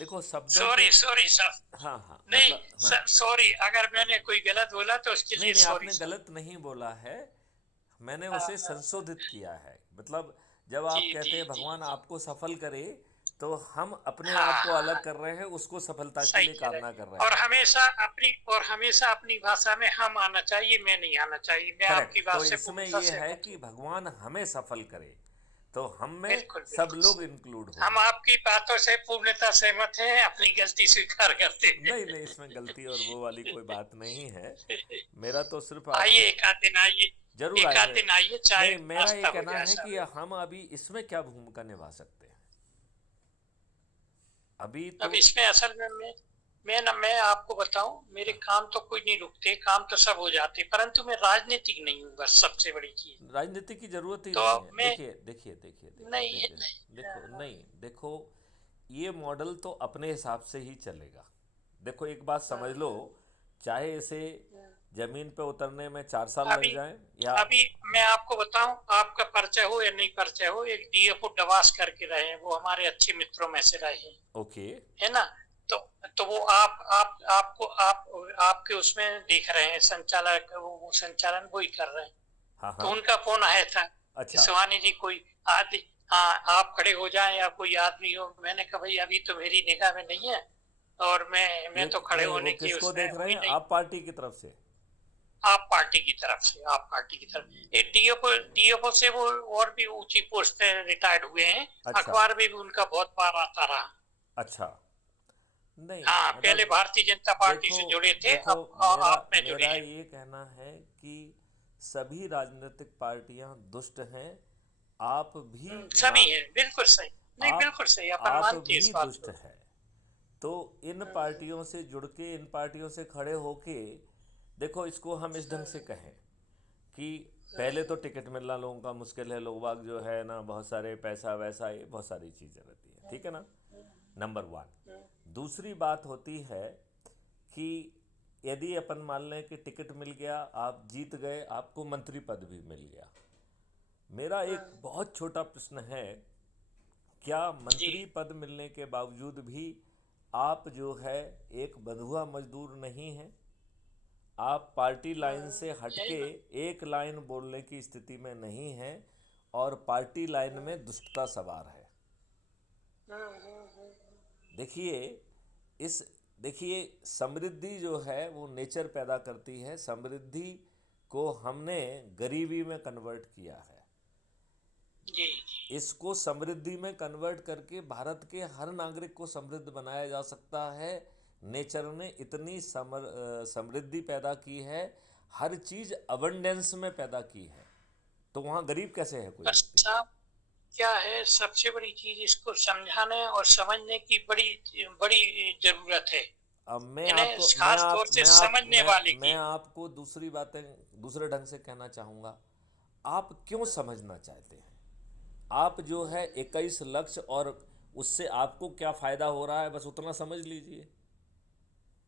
देखो शब्दों के। Sorry sorry sir. हाँ हाँ, नहीं मतलब हाँ। सर, सॉरी अगर मैंने कोई गलत बोला तो उसके नहीं लिए नहीं, सॉरी आपने सर। गलत नहीं बोला है। मैंने हाँ उसे हाँ हाँ। संशोधित किया है, मतलब जब जी आप जी कहते हैं जी भगवान जी। आपको सफल करे, तो हम अपने आप हाँ को हाँ, अलग कर रहे हैं, उसको सफलता के सही लिए कह रहे कामना कर हैं। रहे हैं। और हमेशा अपनी भाषा में हम आना चाहिए, मैं नहीं आना चाहिए। मैं आपकी करेक्ट, बात तो से इसमें पूर्णतः ये है सहमत कि हूँ। भगवान हमें सफल करे, तो हम में बिल्कुल सब बिल्कुल। लोग इंक्लूड हो हम जाए। आपकी बातों से पूर्णतः सहमत हैं, अपनी गलती स्वीकार करते नहीं नहीं, इसमें हैं। गलती और वो वाली कोई बात नहीं है। मेरा तो सिर्फ आइए आपसे। एक आध दिन आइए। जरूर एक आध आएंगे। दिन आइए, चाय नहीं, मेरा ये नाश्ता हो कहना जाए है कि साहब। हम अभी इसमें क्या भूमिका निभा सकते हैं, अभी तो। अब इसमें असल में मैं आपको बताऊं, मेरे काम तो कोई नहीं रुकते, काम तो सब हो जाते, परंतु मैं राजनीतिक नहीं हूँ, बस सबसे बड़ी चीज। राजनीति की जरूरत ही तो नहीं है। मैं देखिए देखिए देखिए देखिए नहीं देखिए। नहीं। देखो नहीं, देखो, ये मॉडल तो अपने हिसाब से ही चलेगा। देखो एक बात समझ लो, चाहे इसे जमीन पे उतरने में 4 साल लग अभी जाए या। अभी मैं आपको बताऊं, आपका परिचय हो या नहीं परिचय हो, एक डीएफओ डवास करके रहे हैं, वो हमारे अच्छे मित्रों में से रहे हैं, ओके। है ना। तो तो वो आप आपको आपके उसमें देख रहे हैं, संचालक वो संचालन वो ही कर रहे हैं। हाँ तो हाँ। उनका फोन आया था कि अच्छा शिवानी जी कोई आदमी, हाँ आप खड़े हो जाएं या कोई आदमी हो। मैंने कहा भाई अभी तो मेरी निगाह में नहीं है, और मैं तो एक खड़े नहीं, वो होने की किसको उसमें देख रहे हुई हैं, नहीं। आप पार्टी की तरफ से? आप पार्टी की तरफ से, आप पार्टी की तरफ एक डीएफओ से वो और भी ऊंची पोस्ट पे रिटायर्ड हुए हैं। अच्छा अखबार में भी उनका बहुत बार आता रहा। अच्छा। नहीं, हाँ, पहले मतलब भारतीय जनता पार्टी देखो से जुड़े थे, देखो, अब मेरा आप में जुड़े मेरा हैं। ये कहना है कि सभी राजनीतिक पार्टियां दुष्ट हैं। आप भी मा, सभी हैं, बिल्कुल सही। नहीं आप बिल्कुल सही, अपन आप मानते हैं इस भी बात दुष्ट को। है। तो इन पार्टियों से जुड़ के, इन पार्टियों से खड़े होके, देखो इसको हम इस ढंग से कहें कि पहले तो टिकट मिलना लोगों का मुश्किल है, लोग बाग जो है ना, बहुत सारे पैसा वैसा, ये बहुत सारी चीज़ें रहती हैं, ठीक है ना। Number one. दूसरी बात होती है कि यदि अपन मान लें कि टिकट मिल गया, आप जीत गए, आपको मंत्री पद भी मिल गया, मेरा एक बहुत छोटा प्रश्न है, क्या जी मंत्री पद मिलने के बावजूद भी आप जो है एक बंधुआ मजदूर नहीं हैं? आप पार्टी लाइन से यही हटके ना। एक लाइन बोलने की स्थिति में नहीं हैं, और पार्टी लाइन में दुष्टता सवार है। देखिए, इस देखिए, समृद्धि जो है वो नेचर पैदा करती है, समृद्धि को हमने गरीबी में कन्वर्ट किया है। जी इसको समृद्धि में कन्वर्ट करके भारत के हर नागरिक को समृद्ध बनाया जा सकता है। नेचर ने इतनी समृद्धि पैदा की है, हर चीज़ अबंडेंस में पैदा की है, तो वहाँ गरीब कैसे है कोई पर व्यक्ति? साहब, क्या है सबसे बड़ी चीज, इसको समझाने और समझने की बड़ी बड़ी जरूरत है। अब मैं इन्हें आपको मैं खास तौर आप से मैं आप समझने वाले मैं की। आपको दूसरी बातें दूसरे ढंग से कहना चाहूँगा। आप क्यों समझना चाहते हैं? आप जो है 21 लक्ष्य, और उससे आपको क्या फ़ायदा हो रहा है, बस उतना समझ लीजिए।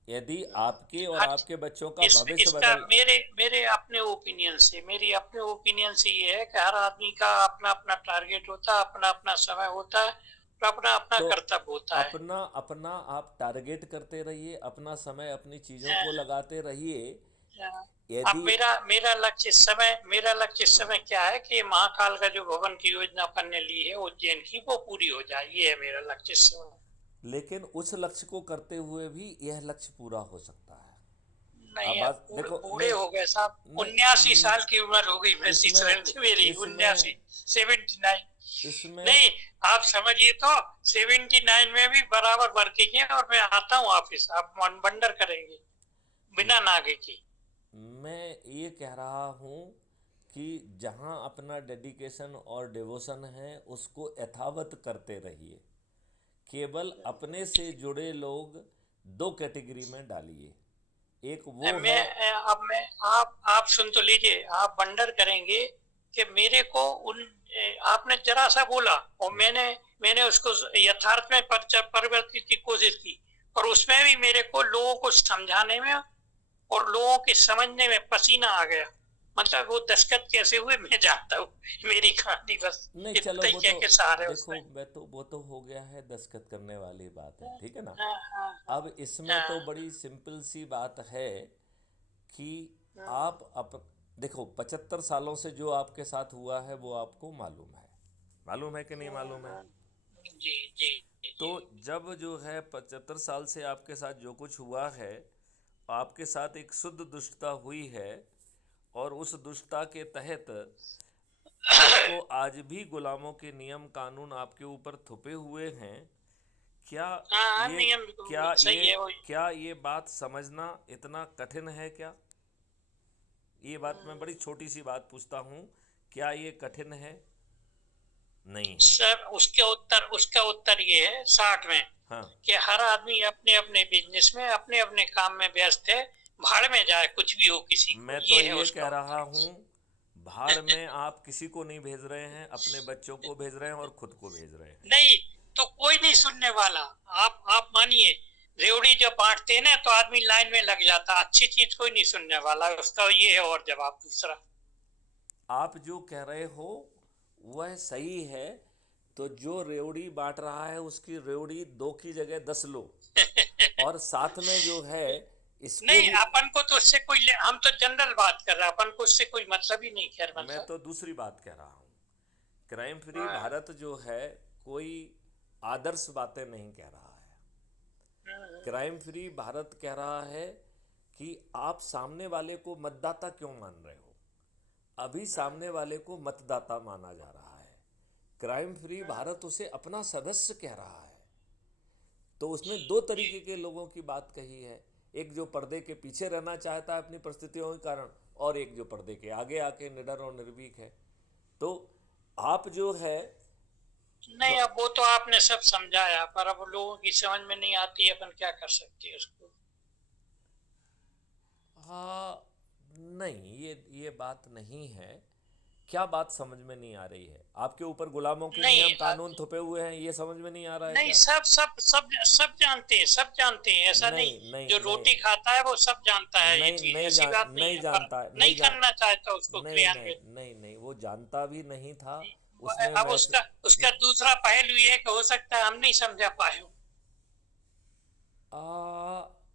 यदि आपके और हर आपके बच्चों का भविष्य इसका बदल। मेरे मेरे अपने ओपिनियन से, मेरी अपने ओपिनियन से ये है कि हर आदमी का अपना अपना टारगेट होता है, अपना अपना समय होता है, और अपना अपना तो कर्तव्य होता है। अपना अपना आप टारगेट करते रहिए, अपना समय अपनी चीज़ों को लगाते रहिए। अब यदि मेरा लक्ष्य इस समय क्या है कि महाकाल का जो भवन की योजना अपन ने ली है उज्जैन की, वो पूरी हो जाए, ये है मेरा लक्ष्य इस समय। लेकिन उस लक्ष्य को करते हुए भी यह लक्ष्य पूरा हो सकता है। नहीं आप है, बात देखो, बूढ़े नहीं हो गए साहब, नहीं, 79 साल की उम्र हो गई मेरी, इसमें मेरी इसमें 79, 79। इसमें नहीं, आप समझिए तो 79 में भी बराबर वर्किंग है, और मैं आता हूँ ऑफिस, आप मन बंडर करेंगे बिना नागे की। मैं ये कह रहा हूँ कि जहाँ अपना डेडिकेशन और डिवोशन है, उसको यथावत करते रहिए। केवल अपने से जुड़े लोग दो कैटेगरी में डालिए। एक वो मैं है। अब मैं आप सुन तो लीजिए, आप बंडर करेंगे कि मेरे को उन आपने जरा सा बोला, और मैंने उसको यथार्थ में परिवर्तित की कोशिश की, और उसमें भी मेरे को लोगों को समझाने में और लोगों के समझने में पसीना आ गया। मतलब वो दस्तखत कैसे हुए मैं जानता हूँ, मेरी कहानी बस नहीं चलो इतना ही वो कह तो के सहारे देखो, उसमें। वो तो हो गया है, दस्तखत करने वाली बात है, ठीक है ना। हाँ हाँ हाँ अब इसमें तो हाँ बड़ी सिंपल सी बात है कि हाँ, आप देखो 75 सालों से जो आपके साथ हुआ है वो आपको मालूम है कि नहीं मालूम है। हाँ, जी जी तो जी। जब जो है 75 साल से आपके साथ जो कुछ हुआ है, आपके साथ एक शुद्ध दुष्टता हुई है, और उस दुष्टता के तहत आपको आज भी गुलामों के नियम कानून आपके ऊपर थुपे हुए हैं। क्या हाँ ये नियम क्या सही ये है वो। क्या ये बात समझना इतना कठिन है क्या? ये बात मैं बड़ी छोटी सी बात पूछता हूँ, क्या ये कठिन है? नहीं है। सर उसका उत्तर ये है 60 में हाँ, कि हर आदमी अपने अपने बिजनेस में अपने अपने काम में व्यस्त है, भाड़ में जाए कुछ भी हो किसी को, मैं तो ये है ये उसका कह रहा उत्तर। हूँ, भाड़ में आप किसी को नहीं भेज रहे हैं, अपने बच्चों को भेज रहे हैं और खुद को भेज रहे हैं। नहीं तो कोई नहीं सुनने वाला। आप मानिए, रेवड़ी जब बांटते हैं ना तो आदमी लाइन में लग जाता, अच्छी चीज कोई नहीं सुनने वाला, उसका ये है और जवाब दूसरा। आप जो कह रहे हो वह सही है। तो जो रेवड़ी बांट रहा है उसकी रेवड़ी 2 की जगह 10 लो, और साथ में जो है इसको नहीं भी। अपन को तो उससे हम तो जनरल बात कर रहे हैं, अपन को उससे कोई मतलब ही नहीं, खैर मैं मतलब। तो दूसरी बात कह रहा हूँ, क्राइम फ्री हाँ, भारत जो है कोई आदर्श बातें नहीं कह रहा है। क्राइम फ्री भारत कह रहा है कि आप सामने वाले को मतदाता क्यों मान रहे हो। अभी सामने वाले को मतदाता माना जा रहा है। क्राइम फ्री भारत उसे अपना सदस्य कह रहा है। तो उसने 2 तरीके के लोगों की बात कही है, एक जो पर्दे के पीछे रहना चाहता है अपनी परिस्थितियों के कारण, और एक जो पर्दे के आगे आके निडर और निर्भीक है। तो आप जो है नहीं तो अब वो तो आपने सब समझाया, पर अब लोगों की समझ में नहीं आती, अपन क्या कर सकते हैं उसको। हाँ, नहीं ये बात नहीं है। क्या बात समझ में नहीं आ रही है? आपके ऊपर गुलामों के नहीं नियम कानून थुपे हुए हैं, ये समझ में नहीं आ रहा है नहीं, क्या? सब जानते हैं, सब जानते हैं, ऐसा नहीं। नहीं नहीं जो नहीं रोटी खाता है वो सब जानता है, ये नहीं चीज नहीं ऐसी बात नहीं नहीं है, पर जानता है, नहीं करना चाहता उसको नहीं नहीं क्रियान्वित। नहीं नहीं वो जानता भी नहीं था। उसने अब उसका उसका दूसरा पहलू ये है कि हो सकता है हम नहीं समझा पाए हो।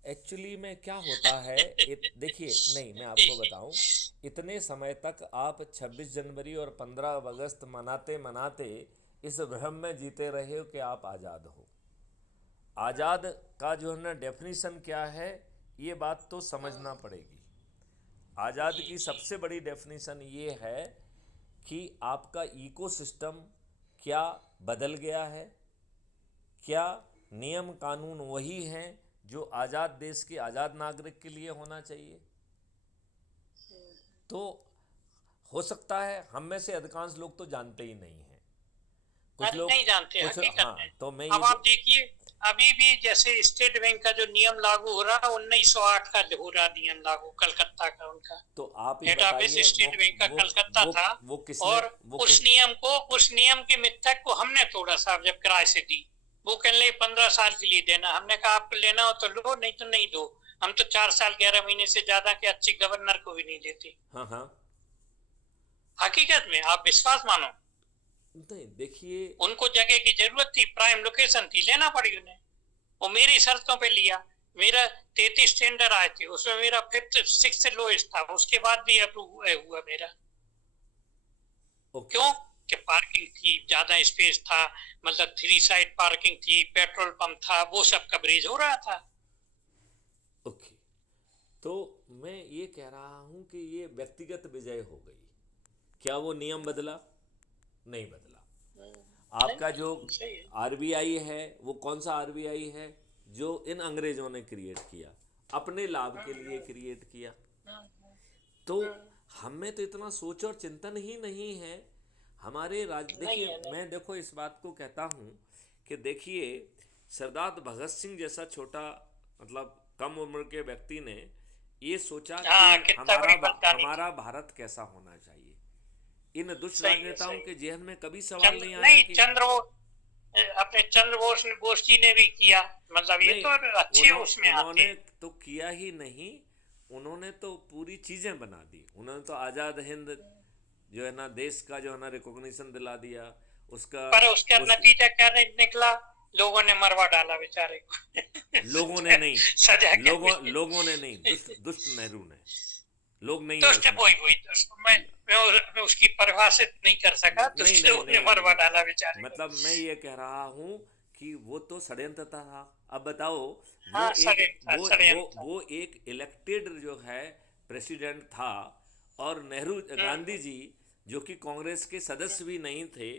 एक्चुअली में क्या होता है, देखिए, नहीं मैं आपको बताऊं, इतने समय तक आप 26 जनवरी और 15 अगस्त मनाते मनाते इस भ्रम में जीते रहे हो कि आप आज़ाद हो। आज़ाद का जो है ना डेफिनेशन क्या है, ये बात तो समझना पड़ेगी। आज़ाद जी की जी। सबसे बड़ी डेफिनेशन ये है कि आपका इकोसिस्टम क्या बदल गया है, क्या नियम कानून वही हैं जो आज़ाद देश के आज़ाद नागरिक के लिए होना चाहिए। तो हो सकता है हम में से अधिकांश लोग तो जानते ही नहीं हैं, कुछ अरे लोग नहीं जानते कुछ, हकीकत हाँ में। तो मैं अब आप देखिए, अभी भी जैसे स्टेट बैंक का जो नियम लागू हो रहा है 1908 का हो रहा नियम लागू, कलकत्ता का उनका तो आप ही हेड ऑफिस बताइए स्टेट बैंक का कलकत्ता था। वो किसने और वो उस किस उस नियम के मिथक को हमने तोड़ा साहब, जब किराए से दी। वो कहने लगे 15 साल के लिए देना, हमने कहा आपको लेना हो तो लो, नहीं तो नहीं दो। हम तो 4 साल 11 महीने से ज्यादा के अच्छे गवर्नर को भी नहीं देते। हाँ हाँ, हकीकत में आप विश्वास मानो, नहीं देखिए, उनको जगह की जरूरत थी, प्राइम लोकेशन थी, लेना पड़ी उन्हें। वो मेरी शर्तों पे लिया। मेरा 33 टेंडर आए थे, उसमें मेरा 5th 6th लोएस्ट था, उसके बाद भी अप्रूव हुआ मेरा। ओके क्यों? कि पार्किंग थी, ज्यादा स्पेस था, मतलब 3 साइड पार्किंग थी, पेट्रोल पंप था, वो सब कवरेज हो रहा था। ओके। तो मैं ये कह रहा हूँ कि ये व्यक्तिगत विजय हो गई। क्या वो नियम बदला? नहीं बदला। आपका जो नहीं, सही है। आरबीआई है वो कौन सा आरबीआई है जो इन अंग्रेजों ने क्रिएट किया, अपने लाभ के लिए क्रिएट किया। तो हमें तो इतना सोच और चिंतन ही नहीं है। हमारे नहीं देखिए, है नहीं। मैं देखो इस बात को कहता हूँ कि देखिए, सरदार भगत सिंह जैसा छोटा, मतलब कम उम्र के व्यक्ति ने ये सोचा हाँ, कि कितना बड़ी बलिदानी थी। हमारा भारत कैसा होना चाहिए। इन दुष्ट सही है राजनेताओं सही है। के जहन में कभी सवाल नहीं आया नहीं कि चंद्र वो अपने चंद्र बोस जी ने भी किया, मतलब ये नहीं, तो अच्छे उसमें आते उन्होंने हैं। तो किया ही नहीं, उन्होंने तो पूरी चीज़ें बना दी। उन्होंने तो आज़ाद हिंद जो है ना, देश का जो है ना रिकॉग्निशन दिला दिया उसका। पर उसका उस नतीजा क्या निकला? लोगों ने मरवा डाला बेचारे को। लोगों ने नहीं, सजा के लोगों ने नहीं, दुष्ट दुष्ट नेहरू ने। लोग नहीं है दुष्ट उसमें। वही मैं उसकी परिभाषित नहीं कर सका। नहीं दुष्ट नहीं ने नहीं मरवा नहीं, डाला बेचारे को। मतलब मैं ये कह रहा हूँ कि वो तो षड्यंत्र था। अब बताओ, वो हाँ, एक षड्यंत्र। वो एक इलेक्टेड जो है प्रेसिडेंट था, और नेहरू गांधी जी जो कि कांग्रेस के सदस्य भी नहीं थे,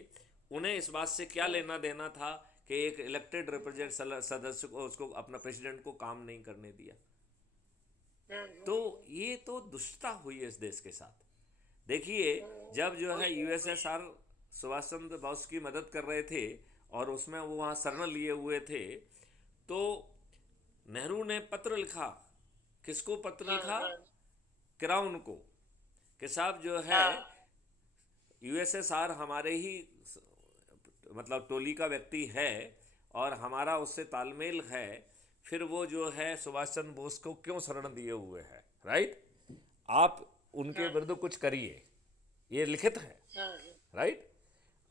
उन्हें इस बात से क्या लेना देना था कि एक इलेक्टेड रिप्रेजेंट सदस्य को, उसको अपना प्रेसिडेंट को काम नहीं करने दिया। तो ये तो दुष्टता हुई है इस देश के साथ। देखिए, जब जो है यूएसएसआर सुभाष चंद्र बोस की मदद कर रहे थे और उसमें वो वहाँ शरण लिए हुए थे, तो नेहरू ने पत्र लिखा। किसको पत्र लिखा? क्राउन को, कि साहब जो है यूएसएसआर हमारे ही मतलब टोली का व्यक्ति है और हमारा उससे तालमेल है, फिर वो जो है सुभाष चंद्र बोस को क्यों शरण दिए हुए है, राइट? आप उनके विरुद्ध कुछ करिए, ये लिखित है, राइट?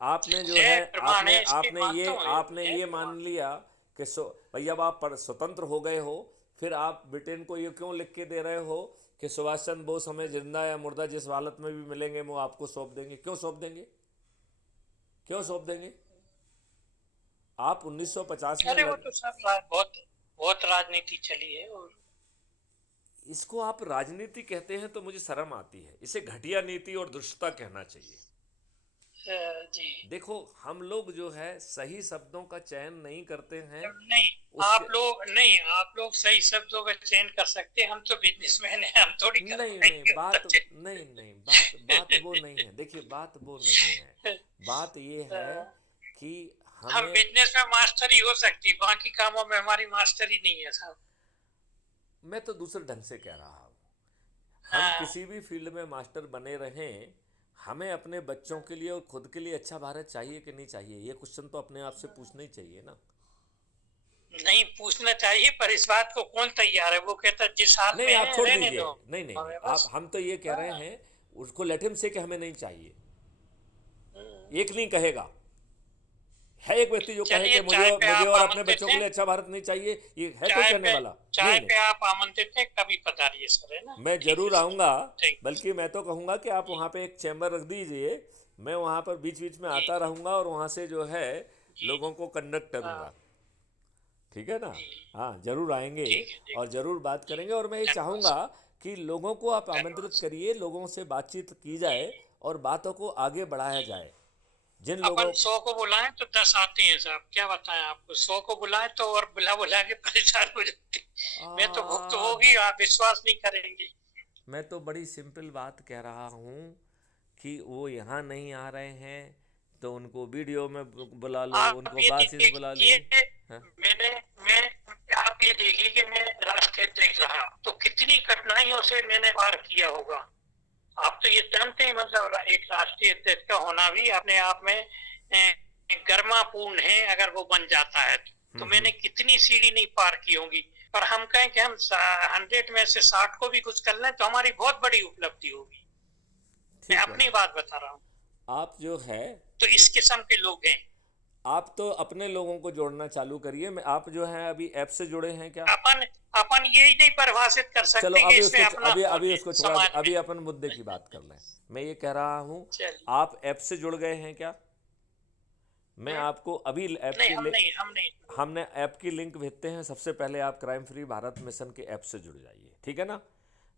आपने जो है प्रमाण है इसके, आपने ये मान लिया कि भाई अब आप स्वतंत्र हो गए हो, फिर आप ब्रिटेन को ये क्यों लिख के दे रहे हो कि सुभाष चंद्र बोस हमें जिंदा या मुर्दा जिस हालत में भी मिलेंगे वो आपको सौंप देंगे? क्यों सौंप देंगे? क्यों सौंप देंगे? आप 1950 में अरे वो तो सब बहुत बहुत राजनीति चली है। और इसको आप राजनीति कहते हैं तो मुझे शर्म आती है। इसे घटिया नीति और दुष्टता कहना चाहिए। जी देखो, हम लोग जो है सही शब्दों का चयन नहीं करते हैं। नहीं, आप लोग सही शब्दों का चयन कर सकते हैं। हम तो बिजनेसमैन हैं, हम थोड़ी कर नहीं पाएंगे नहीं, बात उसका नहीं नहीं, बात वो नहीं है। देखिए, बात वो नहीं है। बात ये है कि हम हमें, बिजनेस में मास्टरी हो सकती, बाकी कामों में हमारी मास्टरी नहीं है साहब। मैं तो दूसरे ढंग से कह रहा हूँ, हम किसी भी फील्ड में मास्टर बने रहें, हमें अपने बच्चों के लिए और खुद के लिए अच्छा भारत चाहिए कि नहीं चाहिए, ये क्वेश्चन तो अपने आप से पूछना ही चाहिए ना। नहीं पूछना चाहिए, पर इस बात को कौन तैयार है? वो कहता जिस हाल में नहीं, आप है छोड़ रहने दीजिए। दो। नहीं नहीं नहीं, बस आप, हम तो ये कह रहे हैं उसको लेट हिम से कि हमें नहीं चाहिए। एक नहीं कहेगा, है एक व्यक्ति जो कहे कि मुझे चाय पे आप और अपने आमंत्रित बच्चों के हैं? लिए अच्छा भारत नहीं चाहिए, ये है कोई चाय कहने पे वाला? चाय नहीं पे नहीं, आप आमंत्रित हैं, कभी पधारिए सर, है ना? मैं जरूर आऊँगा। ठीक। बल्कि मैं तो कहूँगा कि आप वहाँ पे एक चैम्बर रख दीजिए, मैं वहाँ पर बीच बीच में जी आता रहूँगा और वहाँ से जो है जी लोगों को कंडक्ट हाँ करूँगा। ठीक है ना? जी हाँ, जरूर आएंगे ठीक और ज़रूर बात जी। करेंगे। और मैं ये धन्यवाद चाहूँगा सर, कि लोगों को आप धन्यवाद आमंत्रित सर। करिए, लोगों से बातचीत की जी जाए और बातों को आगे बढ़ाया जी। जाए। जिन अपन लोगों, 100 को बुलाएं तो 10 आते हैं साहब, क्या बताएं आपको? 100 को बुलाएं तो और बुला बुला के परेशान हो जाते हैं। मैं तो भुक्त आ, होगी, आप विश्वास नहीं करेंगे। मैं तो बड़ी सिंपल बात कह रहा हूँ कि वो यहाँ नहीं आ रहे हैं तो उनको वीडियो में बुला लो, आप उनको ये बातचीत बुला देखिए, लीजिए। हाँ, मैं आप ये देखिए कि मैं रास्ते देख रहा तो कितनी कठिनाइयों से मैंने पार किया होगा। आप तो ये जानते हैं, मतलब एक राष्ट्रीय अध्यक्ष का होना भी अपने आप में गर्मापूर्ण है। अगर वो बन जाता है तो मैंने कितनी सीढ़ी नहीं पार की होगी। पर हम कहें कि हम 100 में से 60 को भी कुछ कर लें तो हमारी बहुत बड़ी उपलब्धि होगी। मैं ठीक है। अपनी बात बता रहा हूँ। आप जो है, तो इस किस्म के लोग हैं। आप तो अपने लोगों को जोड़ना चालू करिए। मैं, आप जो है अभी ऐप से जुड़े हैं क्या? अपन यही नहीं परिभाषित कर चलो सकते कि अभी इसमें उसको, अपना अभी उसको छोड़ा, समाज अभी में। अपन मुद्दे की बात कर लें। मैं ये कह रहा हूँ, चलिए। आप ऐप से जुड़ गए हैं क्या? मैं आपको अभी ऐप नहीं, की हम नहीं। हमने ऐप की लिंक भेजते हैं। सबसे पहले आप क्राइम फ्री भारत मिशन के ऐप से जुड़ जाइए, ठीक है ना?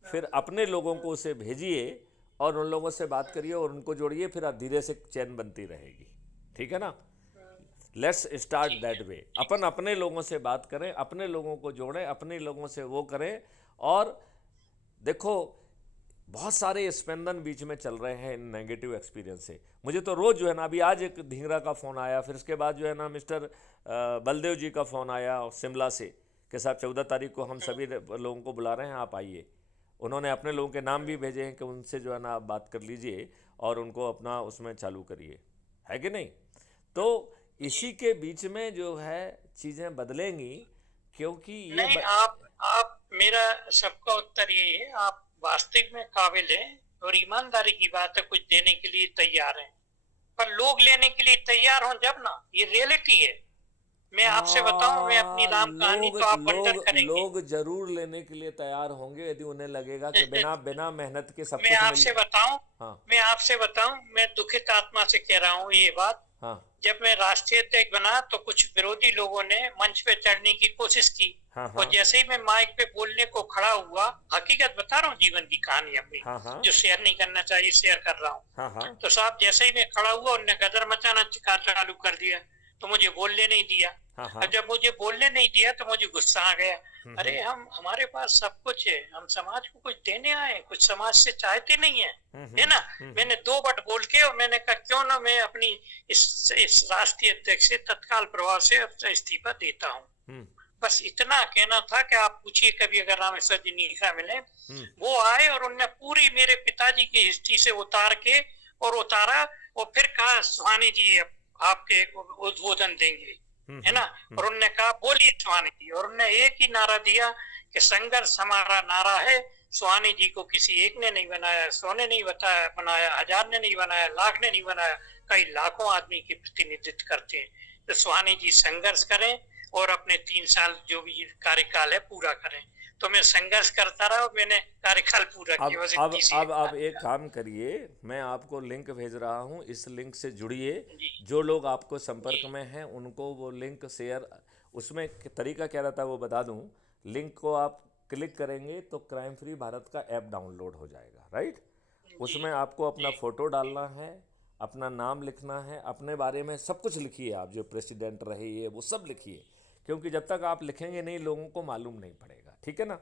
फिर अपने लोगों को उसे भेजिए और उन लोगों से बात करिए और उनको जोड़िए, फिर धीरे से चैन बनती रहेगी, ठीक है ना? Let's start that way. अपन अपने लोगों से बात करें, अपने लोगों को जोड़ें, अपने लोगों से वो करें। और देखो, बहुत सारे स्पंदन बीच में चल रहे हैं इन नेगेटिव एक्सपीरियंस से। मुझे तो रोज़ जो है ना, अभी आज एक ढींगरा का फ़ोन आया, फिर उसके बाद जो है ना मिस्टर बलदेव जी का फ़ोन आया शिमला से कि साहब 14 तारीख को हम सभी लोगों को बुला रहे हैं, आप आइए। उन्होंने अपने लोगों के नाम भी भेजे हैं कि उनसे जो है ना आप बात कर लीजिए और उनको अपना उसमें चालू करिए, है कि नहीं? तो इसी के बीच में जो है चीज़ें बदलेंगी, क्योंकि ये नहीं, आप मेरा सबका उत्तर ये है, आप वास्तविक में काबिल हैं और ईमानदारी की बात है, कुछ देने के लिए तैयार हैं, पर लोग लेने के लिए तैयार हों जब ना, ये रियलिटी है। मैं आपसे बताऊं, मैं अपनी राम कहानी लोग तो आप वंडर लोग करेंगे। लोग जरूर लेने के लिए तैयार होंगे यदि उन्हें लगेगा कि बिना बिना मेहनत के सब मैं कुछ मिल। आपसे बताऊं, हाँ मैं दुखित आत्मा से कह रहा हूं ये बात। हाँ जब मैं राष्ट्रीय अध्यक्ष बना तो कुछ विरोधी लोगों ने मंच पे चढ़ने की कोशिश की, हाँ और जैसे ही मैं माइक पे बोलने को खड़ा हुआ, हकीकत बता रहा हूँ, जीवन की कहानी अपनी, हाँ हाँ जो शेयर नहीं करना चाहिए शेयर कर रहा हूँ। हाँ हाँ तो साहब जैसे ही मैं खड़ा हुआ, उनने गदर मचाना चालू कर दिया, तो मुझे बोलने नहीं दिया। हाँ हाँ और जब मुझे बोलने नहीं दिया तो मुझे गुस्सा आ गया। अरे हम्म हमारे पास सब कुछ है, हम समाज को कुछ देने आए, कुछ समाज से चाहते नहीं है, है ना। मैंने 2 बट बोल के, और मैंने कहा क्यों ना मैं अपनी इस राष्ट्रीय अध्यक्ष से तत्काल प्रभाव से इस्तीफा देता हूँ। बस इतना कहना था कि आप पूछिए कभी अगर रामेश्वर जी नीखा मिले। वो आए और उनने पूरी मेरे पिताजी की हिस्ट्री से उतार के और उतारा, और फिर कहा सुहानी जी आपके उद्बोधन देंगे, है ना। और उन्होंने कहा बोलिए सुहानी जी, और उन्होंने एक ही नारा दिया कि संघर्ष हमारा नारा है। सुहानी जी को किसी एक ने नहीं बनाया, 100 ने नहीं बनाया, 1000 ने नहीं बनाया, लाख ने नहीं बनाया, कई लाखों आदमी की प्रतिनिधित्व करते हैं। तो सुहानी जी संघर्ष करें और अपने 3 साल जो भी कार्यकाल है पूरा करें। तो मैं संघर्ष करता रहा और मैंने कार्यकाल पूरा किया। अब एक काम करिए, मैं आपको लिंक भेज रहा हूँ, इस लिंक से जुड़िए। जो लोग आपको संपर्क में हैं उनको वो लिंक शेयर, उसमें तरीका क्या रहता है वो बता दूँ। लिंक को आप क्लिक करेंगे तो क्राइम फ्री भारत का ऐप डाउनलोड हो जाएगा, राइट। उसमें आपको अपना फ़ोटो डालना है, अपना नाम लिखना है, अपने बारे में सब कुछ लिखिए, आप जो प्रेसिडेंट रहे ये वो सब लिखिए, क्योंकि जब तक आप लिखेंगे नहीं लोगों को मालूम नहीं पड़ेगा, ठीक है ना।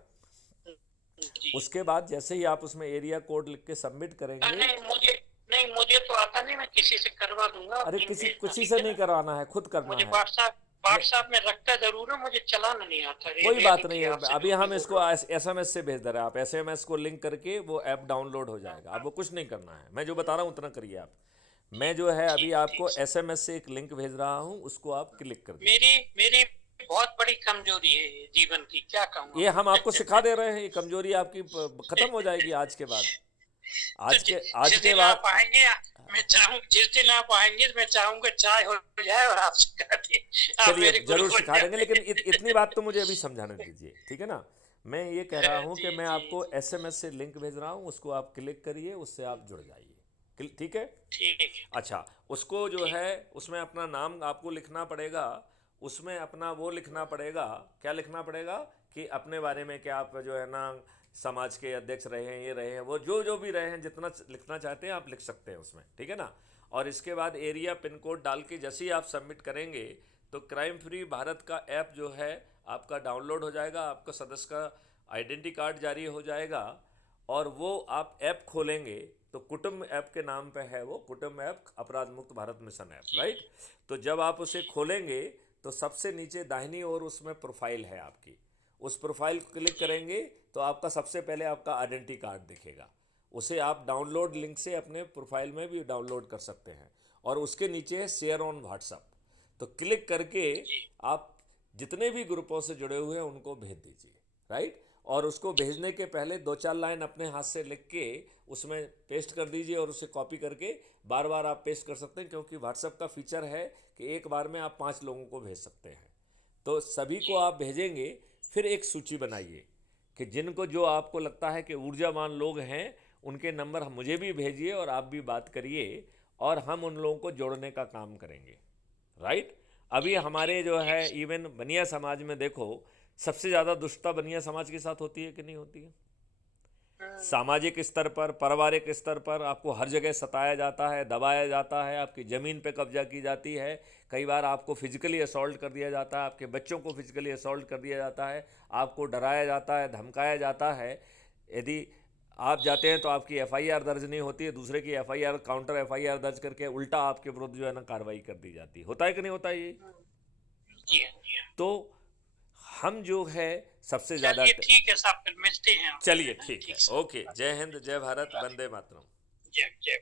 उसके बाद जैसे ही आप उसमें एरिया कोड लिख के सबमिट करेंगे। नहीं मुझे तो आता नहीं, मैं किसी से करवा दूंगा। अरे किसी से नहीं करवाना है, खुद करना मुझे है। व्हाट्सएप में रखता जरूर है, मुझे चलाना नहीं आता। कोई बात नहीं है, अभी हम इसको SMS से भेज दे रहे हैं, आप SMS को लिंक करके वो ऐप डाउनलोड हो जाएगा। आपको कुछ नहीं करना है, मैं जो बता रहा हूँ उतना करिए आप। मैं जो है अभी आपको SMS से एक लिंक भेज रहा हूँ, उसको आप क्लिक कर दीजिए। मेरी बहुत बड़ी कमजोरी है जीवन की, क्या कहूँ। ये हम आपको सिखा दे रहे हैं, ये कमजोरी आपकी खत्म हो जाएगी आज के बाद। आज के बाद आएंगे, मैं चाहूँ जिस दिन आप आएंगे मैं चाहूंगा चाय हो जाए और आप सिखा दें। चलिए जरूर सिखा देंगे, लेकिन इतनी बात तो मुझे अभी समझाने दीजिए, ठीक है ना। मैं ये कह रहा हूँ कि मैं आपको SMS से लिंक भेज रहा हूँ, उसको आप क्लिक करिए, उससे आप जुड़ जाइए, ठीक है। अच्छा, उसको जो है उसमें अपना नाम आपको लिखना पड़ेगा, उसमें अपना वो लिखना पड़ेगा, क्या लिखना पड़ेगा कि अपने बारे में क्या आप जो है ना समाज के अध्यक्ष रहे हैं, ये रहे हैं, वो जो भी रहे हैं, जितना लिखना चाहते हैं आप लिख सकते हैं उसमें, ठीक है ना। और इसके बाद एरिया पिन कोड डाल के जैसे ही आप सबमिट करेंगे तो क्राइम फ्री भारत का ऐप जो है आपका डाउनलोड हो जाएगा, आपका सदस्य का आइडेंटिटी कार्ड जारी हो जाएगा, और वो आप ऐप खोलेंगे तो कुटुंब ऐप के नाम पे है वो, कुटुंब ऐप अपराध मुक्त भारत मिशन ऐप, राइट। तो जब आप उसे खोलेंगे तो सबसे नीचे दाहिनी ओर उसमें प्रोफाइल है आपकी, उस प्रोफाइल को क्लिक करेंगे तो आपका सबसे पहले आपका आइडेंटिटी कार्ड दिखेगा। उसे आप डाउनलोड लिंक से अपने प्रोफाइल में भी डाउनलोड कर सकते हैं, और उसके नीचे है शेयर ऑन व्हाट्सएप, तो क्लिक करके आप जितने भी ग्रुपों से जुड़े हुए हैं उनको भेज दीजिए, राइट। और उसको भेजने के पहले 2-4 लाइन अपने हाथ से लिख के उसमें पेस्ट कर दीजिए, और उसे कॉपी करके बार बार आप पेस्ट कर सकते हैं, क्योंकि व्हाट्सएप का फीचर है कि एक बार में आप 5 लोगों को भेज सकते हैं। तो सभी को आप भेजेंगे, फिर एक सूची बनाइए कि जिनको जो आपको लगता है कि ऊर्जावान लोग हैं उनके नंबर हम मुझे भी भेजिए और आप भी बात करिए, और हम उन लोगों को जोड़ने का काम करेंगे, राइट। अभी हमारे जो है इवन बनिया समाज में देखो, सबसे ज़्यादा दुष्टता बनिया समाज के साथ होती है कि नहीं होती है। सामाजिक स्तर पर, पारिवारिक स्तर पर आपको हर जगह सताया जाता है, दबाया जाता है, आपकी ज़मीन पे कब्जा की जाती है, कई बार आपको फिजिकली असॉल्ट कर दिया जाता है, आपके बच्चों को फिजिकली असॉल्ट कर दिया जाता है, आपको डराया जाता है, धमकाया जाता है। यदि आप जाते हैं तो आपकी FIR दर्ज नहीं होती है, दूसरे की FIR काउंटर FIR दर्ज करके उल्टा आपके विरुद्ध जो है ना कार्रवाई कर दी जाती है। होता है कि नहीं होता ये? तो हम जो है सबसे ज्यादा, ठीक है साहब, फिर मिलते हैं। चलिए ठीक है, ओके। जय हिंद, जय भारत, वंदे मातरम। जय जय।